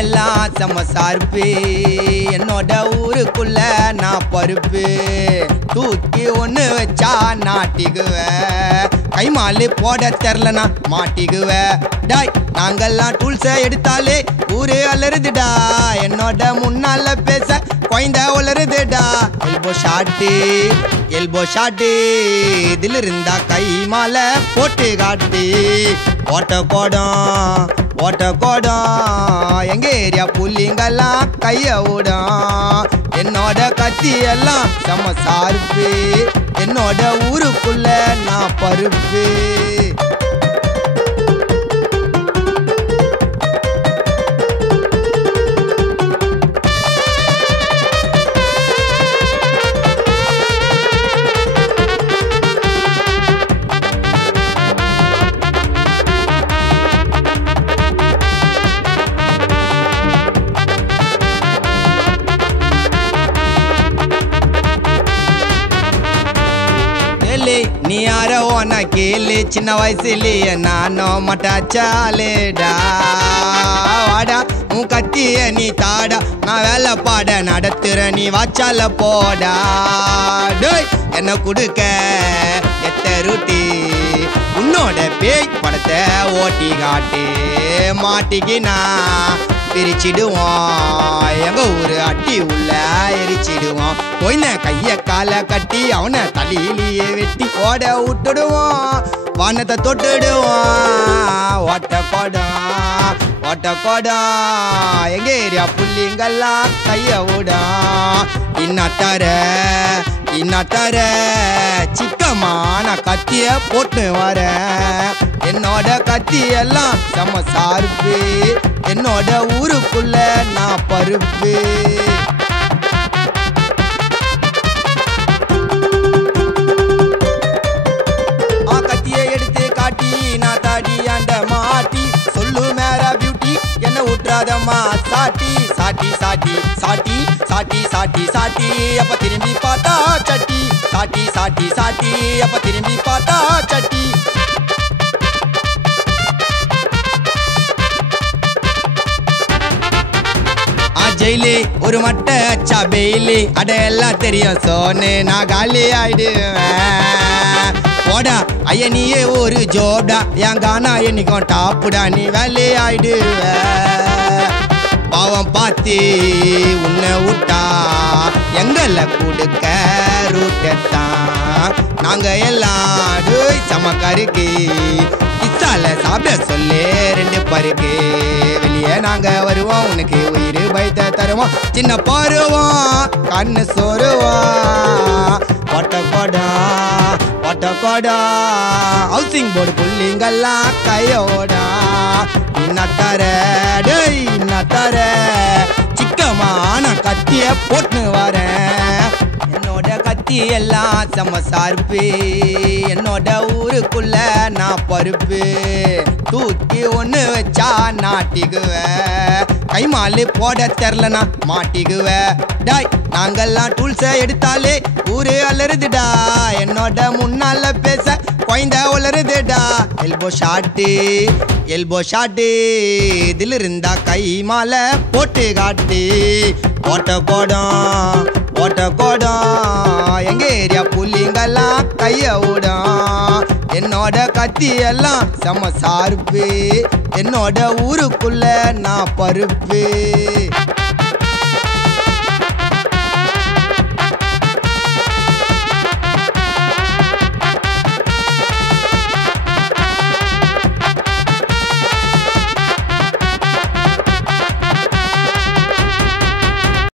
எல்லாம் செம்ம சார்பு என்னோட ஊருக்குள்ள நான் பருப்பு தூக்கி ஒன்று வச்சா நாட்டிக்குவேன் கைமாலு போட தெரிலனா மாட்டிக்குவேன் டாய் நாங்கெல்லாம் டூல்ஸை எடுத்தாலே ஊரு அலறுதுடா என்னோட முன்னால பேச குழந்த உளருதுடா எல்போ ஷாட்டு இதில் இருந்தா கை மாலை போட்டு காட்டு ஓட்ட கோடம் எங்க ஏரியா புள்ளிங்கெல்லாம் கைய விடும் என்னோட கத்தி எல்லாம் செம்ம சார்பு என்னோட ஊருக்குள்ள நான் பருப்பு நீ யாரோ நான் கேளு சின்ன வயசுலயே நானும் மட்டாச்சாலேடா வாடா உன் கத்திய நீ தாடா நான் வேலை பாட நடத்துற நீ வாச்சால போடா டேய் என்ன குடுக்க எத்த ரூட்டி உன்னோட பேய் படத்தை ஓட்டி காட்டு மாட்டிக்கினா பிரிச்சிடுவோம் எங்க ஊரு அட்டி உள்ள எரிச்சிடுவோம் கொய்ன கைய காலை கட்டி அவனை தலையிலேயே வெட்டி ஓட விட்டுடுவோம் வானத்தை தொட்டுடுவோம் ஓட்ட கோடம் எங்க ஏரியா புள்ளிங்கெல்லாம் கைய விடும் இன்னாட்டார சிக்கமான கத்திய போட்டு வரேன் என்னோட கத்தி எல்லாம் செம்ம சார்பு என்னோட ஊருக்குள்ள நான் பருப்பு கத்தியை எடுத்து காட்டி நான் தாடி ஆண்ட மாட்டி சொல்லு மேரா பியூட்டி என்ன விட்டுறாதம்மா சாட்டி சாட்டி சாட்டி சாட்டி சாட்டி சாட்டி சாட்டி அப்ப திரும்பி பார்த்தா சட்டி சாட்டி சாட்டி சாட்டி அப்ப திரும்பி பார்த்தா சட்டி ஜெயிலி ஒரு மட்டை அச்சா பெயிலி அட எல்லாம் தெரியும் சோனு நான் காலி ஆயிடுவேன் போடா ஐயா நீயே ஒரு ஜோப்டா என் கானா என்னைக்கும் டாப்புடா நீ வேலை ஆயிடுவ பாவம் பார்த்து உன்னை விட்டா எங்களை கொடுக்க ரூட்டத்தான் நாங்க எல்லாம் சமக்காருக்கு இசால சாப்பிட சொல்லு 2 பருக்கு வெளியே நாங்க வருவோம் உனக்கு உயிர் பயத்தை தருவோம் சின்ன பருவோம் கண்ணு சொருவோம் ஓட்ட கோடா ஹவுசிங் போர்டு புள்ளிங்கெல்லாம் கையோடா இன்னத்தார சிக்கமான கத்திய போட்டு வரேன் என்னோட கத்தி எல்லாம் செம்ம சார்பு என்னோட ஊருக்குள்ள நான் பருப்பு தூக்கி ஒன்று வச்சா நாட்டிக்குவேன் கைமாலு போட தெரிலனா மாட்டிக்குவேன் டாய் நாங்கெல்லாம் டூல்ஸை எடுத்தாலே ஊரு அலறுதுடா என்னோட முன்னால பேச குழந்த உளருதுடா எல்போ ஷாட்டு இதில் இருந்தா கை மாலை போட்டு காட்டு ஓட்ட கோடம் எங்க ஏரியா புள்ளிங்கெல்லாம் கைய விடும் என்னோட கத்தி எல்லாம் செம்ம சார்பு என்னோட ஊருக்குள்ள நான் பருப்பு